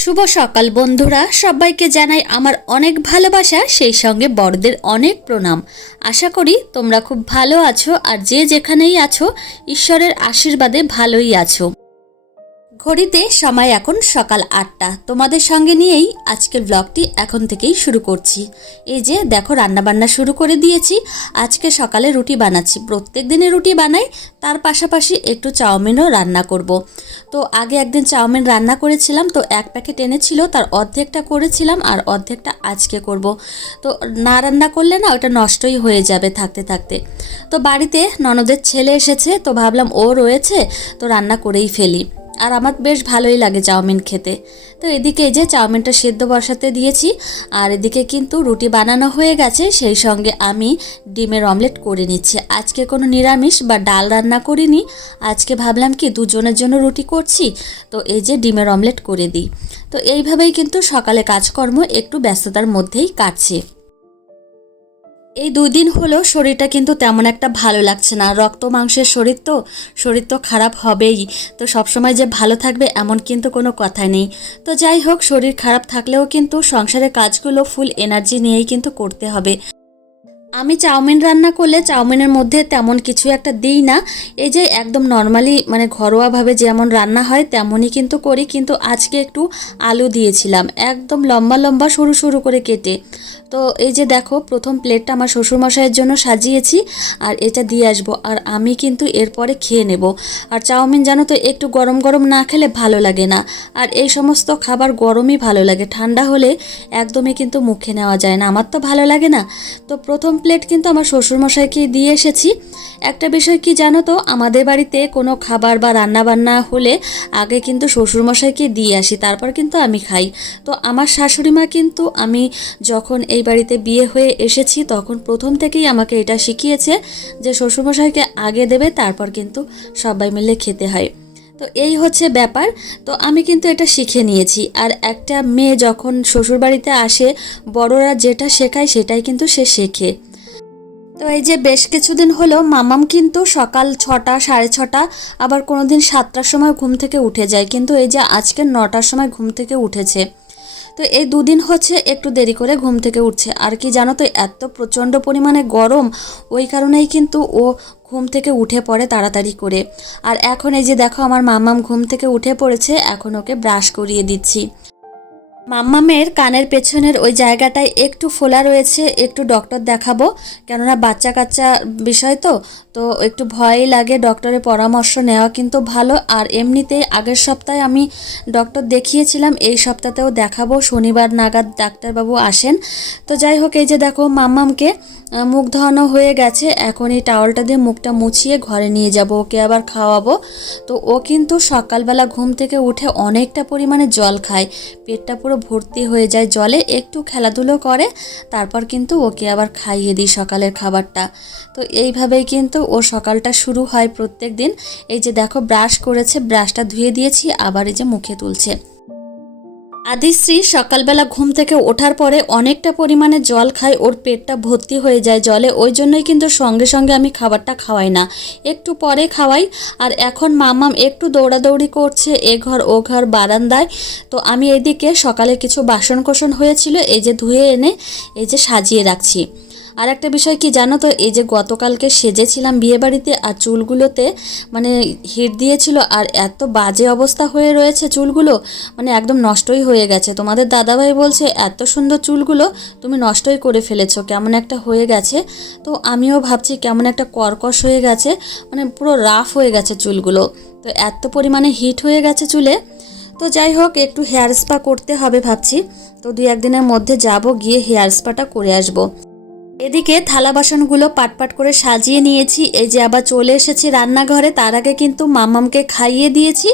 শুভ সকাল, বন্ধুরা। সবাইকে জানাই আমার অনেক ভালোবাসা, সেই সঙ্গে বড়দের অনেক প্রণাম। আশা করি তোমরা খুব ভালো আছো, আর যে যেখানেই আছো, ঈশ্বরের আশীর্বাদে ভালোই আছো। ঘড়িতে সময় এখন সকাল আটটা। তোমাদের সঙ্গে নিয়েই আজকের ব্লগটি এখন থেকেই শুরু করছি। এই যে দেখো রান্নাবান্না শুরু করে দিয়েছি। আজকে সকালে রুটি বানাচ্ছি। প্রত্যেক দিনে রুটি বানাই, তার পাশাপাশি একটু চাউমিনও রান্না করব। তো আগে একদিন চাউমিন রান্না করেছিলাম, তো এক প্যাকেট এনেছিল, তার অর্ধেকটা করেছিলাম আর অর্ধেকটা আজকে করব। তো না রান্না করলে না ওটা নষ্টই হয়ে যাবে থাকতে থাকতে। তো বাড়িতে ননদের ছেলে এসেছে, তো ভাবলাম ও রয়েছে, তো রান্না করেই ফেলি। আর আমার বেশ ভালোই লাগে চাউমিন খেতে। তো এদিকে এই যে চাউমিনটা সেদ্ধ বসাতে দিয়েছি, আর এদিকে কিন্তু রুটি বানানো হয়ে গেছে, সেই সঙ্গে আমি ডিমের অমলেট করে নিচ্ছি। আজকে কোনো নিরামিষ বা ডাল রান্না করিনি, আজকে ভাবলাম কি দুজনের জন্য রুটি করছি, তো এই যে ডিমের অমলেট করে দিই। তো এইভাবেই কিন্তু সকালে কাজকর্ম একটু ব্যস্ততার মধ্যেই কাটছে। এই দুই দিন হলো শরীরটা কিন্তু তেমন একটা ভালো লাগছে না। রক্ত, মাংসের শরীর তো শরীর তো খারাপ হবেই। তো সবসময় যে ভালো থাকবে এমন কিন্তু কোনো কথা নেই। তো যাই হোক, শরীর খারাপ থাকলেও কিন্তু সংসারের কাজগুলো ফুল এনার্জি নিয়েই কিন্তু করতে হবে। আমি চাউমিন রান্না করলে চাউমিনের মধ্যে তেমন কিছু একটা দিই না। এই যে একদম নর্মালি মানে ঘরোয়াভাবে যেমন রান্না হয়, তেমনই কিন্তু করি। কিন্তু আজকে একটু আলু দিয়েছিলাম। একদম লম্বা লম্বা সরু সরু করে কেটে। তো এই যে দেখো, প্রথম প্লেটটা আমার শ্বশুরমশাইয়ের জন্য সাজিয়েছি আর এটা দিয়ে আসব। আর আমি কিন্তু এরপরে খেয়ে নেব। আর চাউমিন জানো তো, একটু গরম গরম না খেলে ভালো লাগে না। আর এই সমস্ত খাবার গরমই ভালো লাগে। ঠান্ডা হলে একদমই কিন্তু মুখে নেওয়া যায় না। আমার তো ভালো লাগে না। তো প্রথম প্লেট কিন্তু আমার শ্বশুরমশাইকে দিয়ে এসেছি। একটা বিষয় কি জানো তো, আমাদের বাড়িতে কোনো খাবার বা রান্না বান্না হলে আগে কিন্তু শ্বশুরমশাইকে দিয়ে আসি, তারপর কিন্তু আমি খাই। তো আমার শাশুড়ি মা কিন্তু আমি যখন এই বাড়িতে বিয়ে হয়ে এসেছি, তখন প্রথম থেকেই আমাকে এটা শিখিয়েছে যে শ্বশুরমশাইকে আগে দেবে, তারপর কিন্তু সবাই মিলে খেতে হয়। তো এই হচ্ছে ব্যাপার। তো আমি কিন্তু এটা শিখে নিয়েছি। আর একটা মেয়ে যখন শ্বশুরবাড়িতে আসে, বড়রা যেটা শেখায় সেটাই কিন্তু সে শেখে। তো এই যে বেশ কিছুদিন হলো, মামাম কিন্তু সকাল ছটা, সাড়ে ছটা, আবার কোনো দিন সাতটার সময় ঘুম থেকে উঠে যায়। কিন্তু এই যে আজকে নটার সময় ঘুম থেকে উঠেছে। তো এই দুদিন হচ্ছে একটু দেরি করে ঘুম থেকে উঠছে। আর কি জানো তো, এত প্রচণ্ড পরিমাণে গরম, ওই কারণেই কিন্তু ও ঘুম থেকে উঠে পড়ে তাড়াতাড়ি করে। আর এখন এই যে দেখো, আমার মামাম ঘুম থেকে উঠে পড়েছে, এখন ওকে ব্রাশ করিয়ে দিচ্ছি। মাম্মামের কানের পেছনের ওই জায়গাটায় একটু ফোলা রয়েছে, একটু ডক্টর দেখাবো। কেননা বাচ্চা কাচ্চা বিষয় তো তো একটু ভয়ই লাগে ডক্টরের পরামর্শ নেওয়া কিন্তু ভালো। আর এমনিতেই আগের সপ্তাহে আমি ডক্টর দেখিয়েছিলাম, এই সপ্তাহতেও দেখাবো, শনিবার নাগাদ ডাক্তারবাবু আসেন। তো যাই হোক, এই যে দেখো মাম্মামকে মুখ ধোয়ানো হয়ে গেছে। এখন এই টাওয়ালটা দিয়ে মুখটা মুছিয়ে ঘরে নিয়ে যাব, ওকে আবার খাওয়াবো। তো ও কিন্তু সকালবেলা ঘুম থেকে উঠে অনেকটা পরিমাণে জল খায়। পেটটা পুরো ভর্তি হয়ে যায় জলে, একটু খেলাধুলো করে, তারপর কিন্তু ওকে আবার খাইয়ে দিই সকালের খাবারটা। তো এইভাবেই কিন্তু ও সকালটা শুরু হয় প্রত্যেক দিন। এই যে দেখো, ব্রাশ করেছে, ব্রাশটা ধুয়ে দিয়েছি, আবার এই যে মুখে তুলছে। আদিশ্রী সকালবেলা ঘুম থেকে ওঠার পরে অনেকটা পরিমাণে জল খায়, ওর পেটটা ভর্তি হয়ে যায় জলে। ওই জন্যই কিন্তু সঙ্গে সঙ্গে আমি খাবারটা খাওয়াই না। একটু পরে খাওয়াই, আর এখন মামাম একটু দৌড়াদৌড়ি করছে, এ ঘর ও ঘর বারান্দায়। তো আমি এদিকে সকালে কিছু বাসন কোসন হয়েছিল, এই যে ধুয়ে এনে, এই যে সাজিয়ে রাখছি। আর একটা বিষয় কি জানো তো? এই যে গতকালকে সেজেছিলাম বিয়েবাড়িতে আর চুলগুলোতে মানে হিট দিয়েছিল আর এত বাজে অবস্থা হয়ে রয়েছে চুলগুলো মানে একদম নষ্টই হয়ে গেছে। তোমাদের দাদাভাই বলছে, এত সুন্দর চুলগুলো তুমি নষ্টই করে ফেলেছো, কেমন একটা হয়ে গেছে। তো আমিও ভাবছি কেমন একটা কর্কশ হয়ে গেছে মানে পুরো রাফ হয়ে গেছে চুলগুলো। তো এত পরিমাণে হিট হয়ে গেছে চুলে। তো যাই হোক, একটু হেয়ার স্পা করতে হবে ভাবছি। তো দুই একদিনের মধ্যে যাব, গিয়ে হেয়ার স্পাটা করে আসব। এদিকে থালা বাসনগুলো পাটপাট করে সাজিয়ে নিয়েছি। এই যে আবার চলে এসেছি রান্নাঘরে, তার আগে কিন্তু মামামকে খাইয়ে দিয়েছি।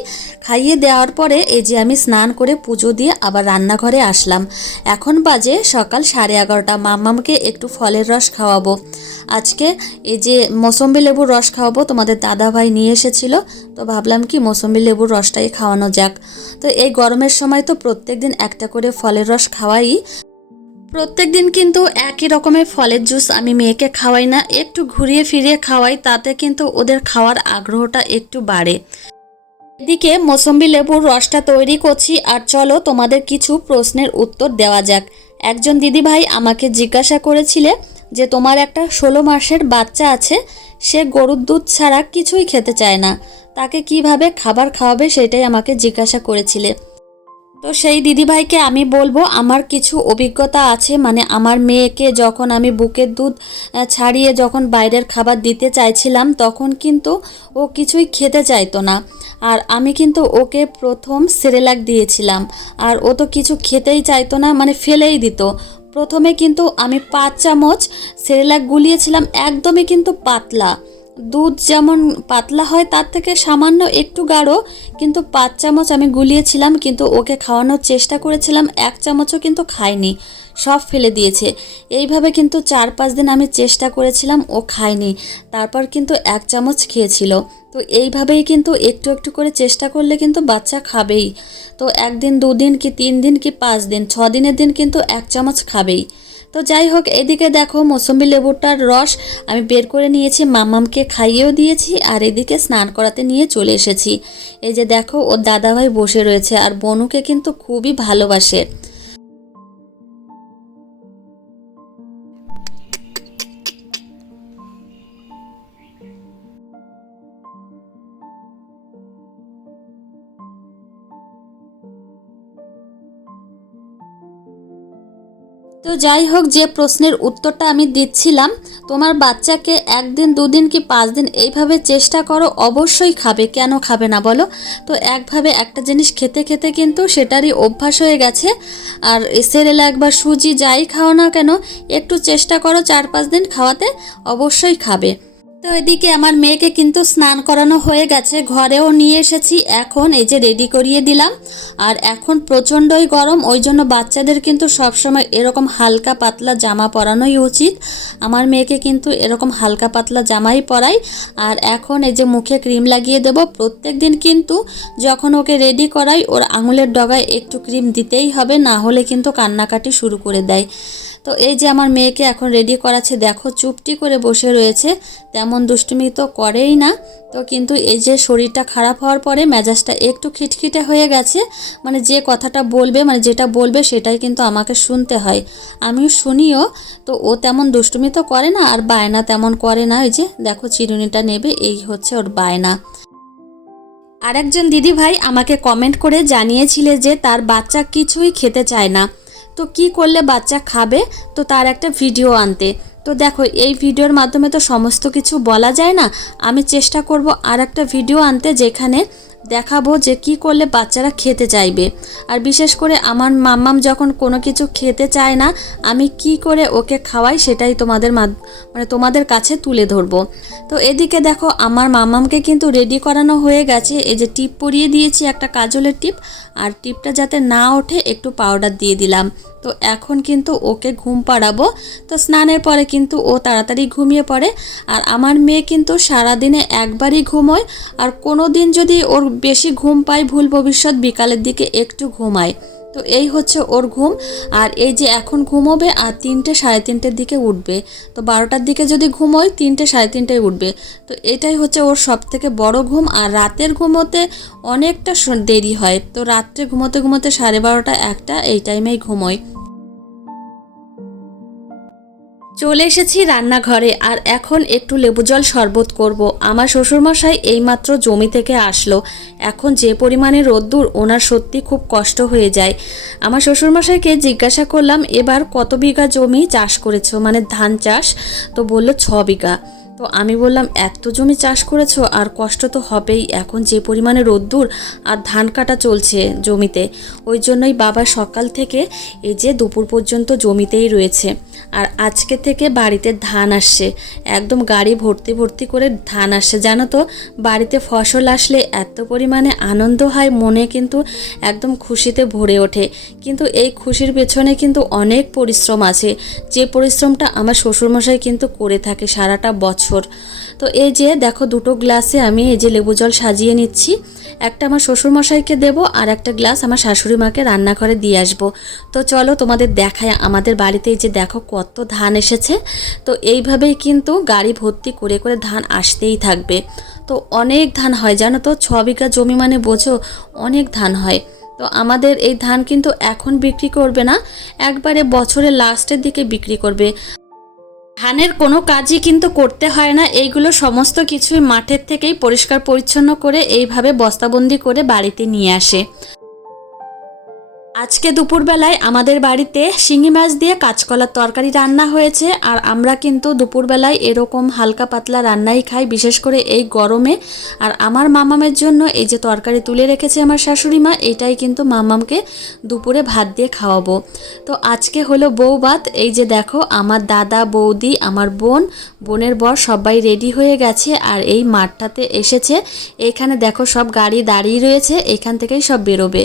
খাইয়ে দেওয়ার পরে এই যে আমি স্নান করে পুজো দিয়ে আবার রান্নাঘরে আসলাম। এখন বাজে সকাল সাড়ে এগারোটা, মামামকে একটু ফলের রস খাওয়াবো। আজকে এই যে মৌসম্বি লেবুর রস খাওয়াবো, তোমাদের দাদা ভাই নিয়ে এসেছিল, তো ভাবলাম কি মৌসম্বি লেবুর রসটাই খাওয়ানো যাক। তো এই গরমের সময় তো প্রত্যেক দিন একটা করে ফলের রস খাওয়াই। প্রত্যেক দিন কিন্তু একই রকমের ফলের জুস আমি মেয়েকে খাওয়াই না। একটু ঘুরিয়ে ফিরিয়ে খাওয়াই, তাতে কিন্তু ওদের খাওয়ার আগ্রহটা একটু বাড়ে। এদিকে মৌসম্বি লেবুর রসটা তৈরি করছি আর চলো তোমাদের কিছু প্রশ্নের উত্তর দেওয়া যাক। একজন দিদিভাই আমাকে জিজ্ঞাসা করেছিলে যে, তোমার একটা ষোলো মাসের বাচ্চা আছে, সে গরুর দুধ ছাড়া কিছুই খেতে চায় না। তাকে কীভাবে খাবার খাওয়াবে সেটাই আমাকে জিজ্ঞাসা করেছিলে। তো সেই দিদিভাইকে আমি বলব, আমার কিছু অভিজ্ঞতা আছে মানে আমার মেয়েকে যখন আমি বুকের দুধ ছাড়িয়ে যখন বাইরের খাবার দিতে চাইছিলাম, তখন কিন্তু ও কিছুই খেতে চাইতো না। আর আমি কিন্তু ওকে প্রথম সেরেলাক দিয়েছিলাম। আর ও তো কিছু খেতেই চাইতো না মানে ফেলেই দিত। প্রথমে কিন্তু আমি পাঁচ চামচ সেরেলাক গুলিয়েছিলাম, একদমই কিন্তু পাতলা। দুধ যেমন পাতলা হয়, তার থেকে সামান্য একটু গাঢ়, কিন্তু পাঁচ চামচ আমি গুলিয়েছিলাম, কিন্তু ওকে খাওয়ানোর চেষ্টা করেছিলাম, এক চামচও কিন্তু খায়নি সব ফেলে দিয়েছে। এইভাবে কিন্তু চার পাঁচ দিন আমি চেষ্টা করেছিলাম, ও খায়নি, তারপর কিন্তু এক চামচ খেয়েছিল। তো এইভাবেই কিন্তু একটু একটু করে চেষ্টা করলে কিন্তু বাচ্চা খাবেই। তো একদিন, দুদিন কি তিন দিন কি পাঁচ দিন ছ দিনের দিন কিন্তু এক চামচ খাবেই। তো যাই হোক, এদিকে দেখো মৌসুমি লেবুটার রস আমি বের করে নিয়েছি, মামামকে খাইয়েও দিয়েছি আর এদিকে স্নান করাতে নিয়ে চলে এসেছি। এই যে দেখো, ওর দাদাভাই বসে রয়েছে আর বনুকে কিন্তু খুবই ভালোবাসে। তো যাই হোক, যে প্রশ্নের উত্তরটা আমি দিচ্ছিলাম, তোমার বাচ্চাকে একদিন, দুদিন কি পাঁচ দিন এইভাবে চেষ্টা করো, অবশ্যই খাবে। কেন খাবে না বলো? তো একভাবে একটা জিনিস খেতে খেতে কিন্তু সেটারই অভ্যাস হয়ে গেছে। আর সেরেলাক একবার সুজি যাই খাও না কেন, একটু চেষ্টা করো চার পাঁচ দিন খাওয়াতে, অবশ্যই খাবে। তো এদিকে আমার মেয়েকে কিন্তু স্নান করানো হয়ে গেছে, ঘরেও নিয়ে এসেছি। এখন এই যে রেডি করিয়ে দিলাম। আর এখন প্রচণ্ডই গরম, ওই জন্য বাচ্চাদের কিন্তু সবসময় এরকম হালকা পাতলা জামা পরানোই উচিত। আমার মেয়েকে কিন্তু এরকম হালকা পাতলা জামাই পরাই। আর এখন এই যে মুখে ক্রিম লাগিয়ে দেব। প্রত্যেক দিন কিন্তু যখন ওকে রেডি করাই, ওর আঙুলের ডগায় একটু ক্রিম দিতেই হবে, না হলে কিন্তু কান্নাকাটি শুরু করে দেয়। তো এই যে আমার মেয়েকে এখন রেডি করাচ্ছে, দেখো চুপটি করে বসে রয়েছে, তেমন দুষ্টুমি তো করেই না। তো কিন্তু এই যে শরীরটা খারাপ হওয়ার পরে মেজাজটা একটু খিটখিটে হয়ে গেছে মানে যে কথাটা বলবে মানে যেটা বলবে সেটাই কিন্তু আমাকে শুনতে হয়। আমিও শুনিও, তো ও তেমন দুষ্টুমি তো করে না, আর বায়না তেমন করে না ওই যে দেখো চিরুনিটা নেবে, এই হচ্ছে ওর বায়না। আরেকজন দিদি ভাই আমাকে কমেন্ট করে জানিয়েছিলে যে তার বাচ্চা কিছুই খেতে চায় না। তো কি করলে বাচ্চা খাবে? তো তার একটা ভিডিও আনতে। তো দেখো, এই ভিডিওর মাধ্যমে তো সমস্ত কিছু বলা যায় না। আমি চেষ্টা করব আর একটা ভিডিও আনতে যেখানে দেখাবো যে কি করলে বাচ্চারা খেতে চাইবে। আর বিশেষ করে আমার মাম্মাম যখন কোনো কিছু খেতে চায় না, আমি কি করে ওকে খাওয়াই সেটাই তোমাদের মানে তোমাদের কাছে তুলে ধরবো। তো এদিকে দেখো আমার মাম্মামকে কিন্তু রেডি করানো হয়ে গেছে। এই যে টিপ পরিয়ে দিয়েছি একটা কাজলের টিপ, আর টিপটা যাতে না ওঠে একটু পাউডার দিয়ে দিলাম। তো এখন কিন্তু ওকে ঘুম পাড়াবো। তো স্নানের পরে কিন্তু ও তাড়াতাড়ি ঘুমিয়ে পড়ে। আর আমার মেয়ে কিন্তু সারাদিনে একবারই ঘুমোয়। আর কোনো দিন যদি ওর বেশি ঘুম পায়, ভুল ভবিষ্যৎ বিকালের দিকে একটু ঘুমায়। তো এই হচ্ছে ওর ঘুম। আর এই যে এখন ঘুমোবে আর তিনটে সাড়ে তিনটের দিকে উঠবে। তো বারোটার দিকে যদি ঘুমোয়, তিনটে সাড়ে তিনটায় উঠবে। তো এটাই হচ্ছে ওর সব থেকে বড় ঘুম। আর রাতের ঘুমোতে অনেকটা দেরি হয়। তো রাত্রে ঘুমোতে ঘুমোতে সাড়ে বারোটা, একটা এই টাইমেই ঘুমোয়। চলে এসেছি রান্নাঘরে, আর এখন একটু লেবু জল শরবত করব। আমার শ্বশুরমশাই এইমাত্র জমি থেকে আসলো। এখন যে পরিমাণে রোদ্দুর, ওনার সত্যি খুব কষ্ট হয়ে যায়। আমার শ্বশুরমশাইকে জিজ্ঞাসা করলাম, এবার কত বিঘা জমি চাষ করেছ? মানে ধান চাষ? তো বলল, ছ বিঘা। তো আমি বললাম, এত জমি চাষ করেছ আর কষ্ট তো হবেই। এখন যে পরিমাণে রোদ্দুর আর ধান কাটা চলছে জমিতে, ওই জন্যই বাবা সকাল থেকে এই যে দুপুর পর্যন্ত জমিতেই রয়েছে। আর আজকে থেকে বাড়িতে ধান আসছে। একদম গাড়ি ভর্তি ভর্তি করে ধান আসছে। জানো তো, বাড়িতে ফসল আসলে এত পরিমাণে আনন্দ হয়, মনে কিন্তু একদম খুশিতে ভরে ওঠে। কিন্তু এই খুশির পেছনে কিন্তু অনেক পরিশ্রম আছে। যে পরিশ্রমটা আমার শ্বশুরমশাই কিন্তু করে থাকে সারাটা বছর। বছর। তো এই যে দেখো দুটো গ্লাসে আমি এই যে লেবু জল সাজিয়ে নিচ্ছি। একটা আমার শ্বশুরমশাইকে দেবো আর একটা গ্লাস আমার শাশুড়ি মাকে রান্নাঘরে দিয়ে আসব। তো চলো তোমাদের দেখায় আমাদের বাড়িতে এই যে দেখো কত ধান এসেছে। তো এইভাবেই কিন্তু গাড়ি ভর্তি করে করে ধান আসতেই থাকবে। তো অনেক ধান হয়, জানো তো? ছ বিঘা জমি মানে বোঝো, অনেক ধান হয়। তো আমাদের এই ধান কিন্তু এখন বিক্রি করবে না, একবারে বছরের লাস্টের দিকে বিক্রি করবে। ধানের কোনো কাজই কিন্তু করতে হয় না। এইগুলো সমস্ত কিছুই মাঠের থেকেই পরিষ্কার পরিচ্ছন্ন করে এইভাবে বস্তাবন্দি করে বাড়িতে নিয়ে আসে। আজকে দুপুরবেলায় আমাদের বাড়িতে শিঙি মাছ দিয়ে কাঁচকলার তরকারি রান্না হয়েছে, আর আমরা কিন্তু দুপুরবেলায় এরকম হালকা পাতলা রান্নাই খাই, বিশেষ করে এই গরমে। আর আমার মামামের জন্য এই যে তরকারি তুলে রেখেছে আমার শাশুড়ি মা, এটাই কিন্তু মামামকে দুপুরে ভাত দিয়ে খাওয়াবো। তো আজকে হলো বউ ভাত, এই যে দেখো আমার দাদা, বৌদি, আমার বোন, বোনের বর সবাই রেডি হয়ে গেছে, আর এই মাঠটাতে এসেছে। এখানে দেখো সব গাড়ি দাঁড়িয়ে রয়েছে, এখান থেকেই সব বেরোবে।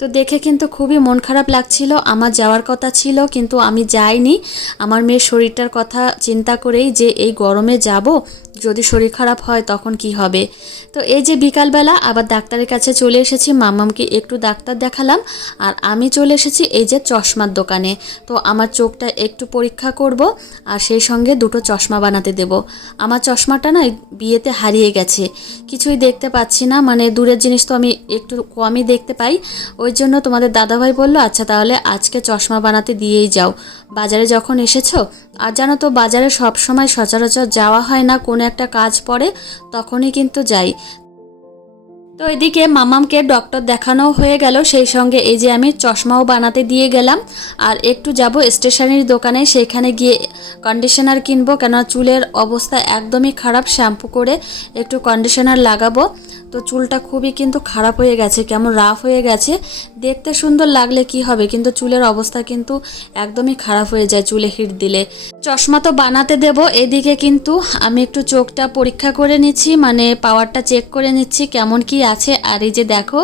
তো দেখে কিন্তু খুবই মন খারাপ লাগছিল, আমার যাওয়ার কথা ছিল, কিন্তু আমি যাইনি। আমার মেয়ের শরীরটার কথা চিন্তা করেই যে এই গরমে যাব, যদি শরীর খারাপ হয় তখন কি হবে? তো এই যে বিকালবেলা আবার ডাক্তারের কাছে চলে এসেছি, মামামকে একটু ডাক্তার দেখালাম, আর আমি চলে এসেছি এই যে চশমার দোকানে। তো আমার চোখটা একটু পরীক্ষা করব, আর সেই সঙ্গে দুটো চশমা বানাতে দেব। আমার চশমাটা না বিয়েতে হারিয়ে গেছে। কিছুই দেখতে পাচ্ছি না মানে দূরের জিনিস তো আমি একটু কমই দেখতে পাই। ওই জন্য তোমাদের দাদাভাই বলল আচ্ছা তাহলে আজকে চশমা বানাতে দিয়েই যাও। বাজারে যখন এসেছ, আর জানো তো বাজারে সব সময় সচরাচর যাওয়া হয় না, কোনো একটা কাজ পড়ে, তখনই কিন্তু যাই। তো এদিকে মামামকে ডক্টর দেখানো হয়ে গেল, সেই সঙ্গে এই যে আমি চশমাও বানাতে দিয়ে গেলাম। আর একটু যাব স্টেশনারি দোকানে, সেখানে গিয়ে কন্ডিশনার কিনবো কেন চুলের অবস্থা একদমই খারাপ, শ্যাম্পু করে একটু কন্ডিশনার লাগাবো। তো চুলটা খুবই কিন্তু খারাপ হয়ে গেছে, কেমন রাফ হয়ে গেছে। দেখতে সুন্দর লাগলে কি হবে, কিন্তু চুলের অবস্থা কিন্তু একদমই খারাপ হয়ে যায় চুলে হিট দিলে। চশমা তো বানাতে দেব, এদিকে কিন্তু আমি একটু চোখটা পরীক্ষা করে নিচ্ছি মানে পাওয়ারটা চেক করে নিচ্ছি কেমন কি আছে। আর এই যে দেখো,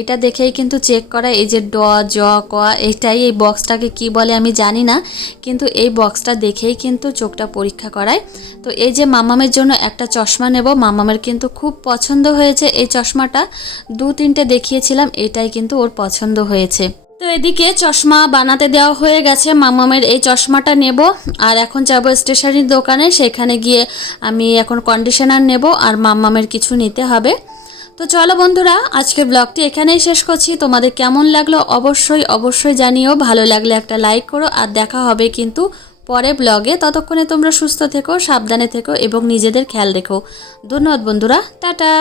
এটা দেখেই কিন্তু চেক করা, এই যে ড, জ, ক, এটাই এই বক্সটাকে কি বলে আমি জানি না, কিন্তু এই বক্সটা দেখেই কিন্তু চোখটা পরীক্ষা করায়। তো এই যে মামামের জন্য একটা চশমা নেব, মামামের কিন্তু খুব পছন্দ হয়েছে এই চশমাটা দু তিনটে দেখিয়েছিলাম, এটাই কিন্তু ওর পছন্দ হয়েছে। তো এদিকে চশমা বানাতে দেওয়া হয়ে গেছে, মামামের এই চশমাটা নেব, আর এখন যাব স্টেশনারি দোকানে, সেখানে গিয়ে আমি এখন কন্ডিশনার নেব, আর মামামের কিছু নিতে হবে। তো চলো বন্ধুরা, আজকের ব্লগটি এখানেই শেষ করছি। তোমাদের কেমন লাগল অবশ্যই অবশ্যই জানিও। ভালো লাগলে একটা লাইক করো, আর দেখা হবে কিন্তু পরে ব্লগে ততক্ষণে তোমরা সুস্থ থেকো, সাবধানে থেকো, এবং নিজেদের খেয়াল রেখো। ধন্যবাদ বন্ধুরা, টাটা!